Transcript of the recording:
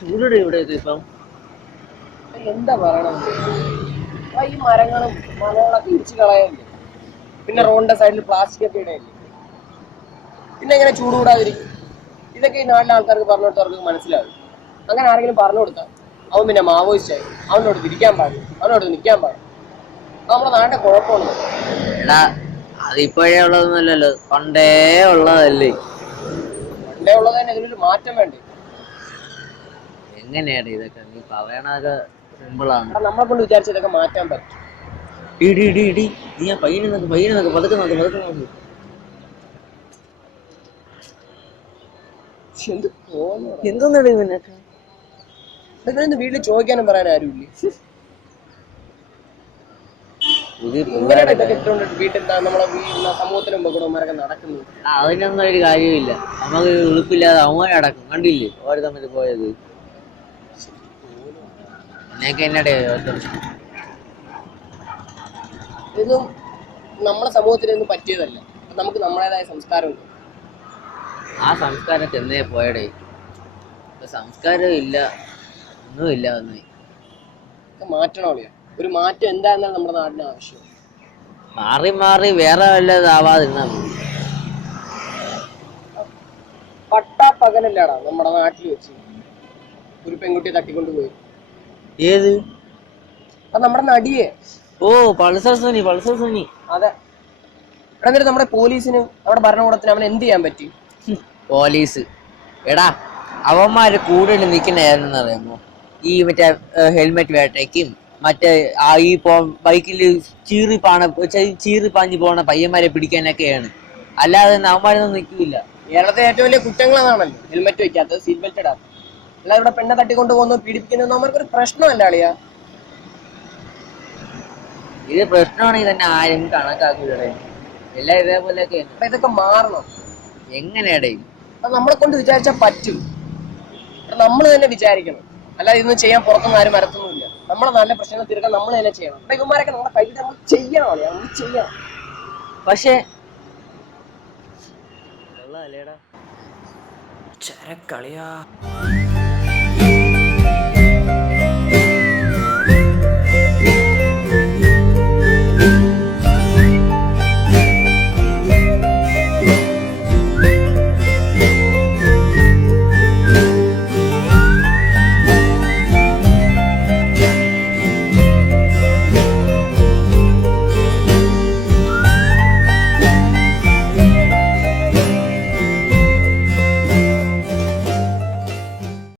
ചൂടോടെ ഇവിടെ ഇപ്പം എന്താ പറയണത്? ഈ മരങ്ങളും മലകളൊക്കെ ഇടിച്ചു കളയല്ലേ, പിന്നെ റോഡിന്റെ സൈഡിൽ പ്ലാസ്റ്റിക് ഒക്കെ ഇടയല്ലേ, പിന്നെ എങ്ങനെ ചൂട് കൂടാതിരിക്കും? ഇതൊക്കെ ഈ നാട്ടിലെ ആൾക്കാർക്ക് പറഞ്ഞു കൊടുത്തവർക്ക് മനസ്സിലാവും. അങ്ങനെ ആരെങ്കിലും പറഞ്ഞു കൊടുത്താൽ അവൻ പിന്നെ മാവോയിസ്റ്റ് ആയി, അവനോട് തിരിക്കാൻ പാടില്ല, അവനോട് നിൽക്കാൻ പാടില്ല. നമ്മുടെ നാടിന്റെ കുഴപ്പമുണ്ട്. എടാ അതിപ്പോഴേ ഉള്ളതൊന്നുമല്ലല്ലോ, പണ്ടേ ഉള്ളതല്ലേ. പണ്ടേ ഉള്ളത് തന്നെ, ഇതിനൊരു മാറ്റം വേണ്ടേ? എങ്ങനെയാണ് ഇതൊക്കെ നീ പറയണതൊക്കെ സിമ്പിളാണ്. നമ്മളെ കൊണ്ട് വിചാരിച്ച ഇതൊക്കെ മാറ്റാൻ പറ്റും. ഇടി ഇടി ഇടി നീ ആ പയ്യനെ പതുക്കെ നോക്ക്. എന്തോന്നടി നിനക്ക്? ഇതൊക്കെ വീട്ടിൽ ചോദിക്കാനും പറയാൻ ആരുമില്ലേ? ഇങ്ങനെയാണ് ഇതൊക്കെ ഇട്ടുകൊണ്ട് വീട്ടിൽ നമ്മളെ സമൂഹത്തിന് മുമ്പ് കുടുംബന്മാരൊക്കെ നടക്കുന്നത്. അതിനൊന്നും ഒരു കാര്യമില്ല. നമുക്ക് ഉളുപ്പില്ലാതെ അവന്മാരെ അടക്കും. കണ്ടില്ലേ ഓരോ തമ്മിൽ പോയത്? എന്നൊക്കെ എന്നടേ ഇതൊന്നും നമ്മുടെ സമൂഹത്തിനൊന്നും പറ്റിയതല്ല. നമുക്ക് നമ്മുടേതായ സംസ്കാരമുണ്ട്. ആ സംസ്കാരം ചെന്നേ പോയടേ. സംസ്കാരം ഇല്ല, ഒന്നുമില്ല. മാറ്റണോ? ഒരു മാറ്റം എന്താണെന്നാണ് നമ്മുടെ നാടിന് ആവശ്യം. മാറി മാറി വേറെ വല്ലതാവാതിരുന്നാ മതി. പട്ടാ പകലല്ലാടാ നമ്മുടെ നാട്ടിൽ വെച്ച് ഒരു പെൺകുട്ടിയെ തട്ടിക്കൊണ്ടുപോയി. ഏത്? അത് നമ്മുടെ നടിയെ. ഓ, പൾസർ സുനി. അതെ. എന്നിട്ട് നമ്മുടെ പോലീസിന്, നമ്മുടെ ഭരണകൂടത്തിന് അവൻ എന്ത് ചെയ്യാൻ പറ്റി? പോലീസ് എടാ, അവന്മാര് കൂടുതൽ നിൽക്കുന്ന ഏതെന്ന് അറിയാമോ? ഈ മറ്റേ ഹെൽമെറ്റ് വേട്ടയ്ക്കും മറ്റേ ഈ ബൈക്കിൽ ചീറി പാഞ്ഞു പോണ പയ്യന്മാരെ പിടിക്കാനൊക്കെയാണ്. അല്ലാതെ അവന്മാരൊന്നും നിൽക്കില്ല. കേരളത്തിലെ ഏറ്റവും വലിയ കുറ്റങ്ങൾ അതാണല്ലോ, ഹെൽമെറ്റ് വെക്കാത്തത്, സീറ്റ് ബെൽറ്റ് ഇടാത്തത്. അല്ലാതെ ഇവിടെ പെണ്ണെ തട്ടിക്കൊണ്ട് പോകുന്നു, പീഡിപ്പിക്കുന്നു അവർക്കൊരു പ്രശ്നമല്ല അളിയാ. ഇത് പ്രശ്നമാണെങ്കിൽ തന്നെ ആരും കണക്കാക്കില്ലേ? എല്ലാം ഇതേപോലെയൊക്കെ. ഇതൊക്കെ മാറണം. എങ്ങനെയാടേ? അത് നമ്മളെ കൊണ്ട് വിചാരിച്ചാൽ പറ്റും. നമ്മൾ തന്നെ വിചാരിക്കണം. അല്ലാതെ ഇതൊന്നും ചെയ്യാൻ പുറത്തൊന്നും ആരും വരത്തൊന്നുമില്ല. നമ്മളെ നല്ല പ്രശ്നങ്ങൾ തീർക്കാൻ നമ്മൾ തന്നെ ചെയ്യണം. ഇവന്മാരൊക്കെ നമ്മുടെ കയ്യിൽ നമ്മൾ ചെയ്യണം അളിയാ, നമ്മൾ ചെയ്യണം. പക്ഷേ ചരക്കളിയാ.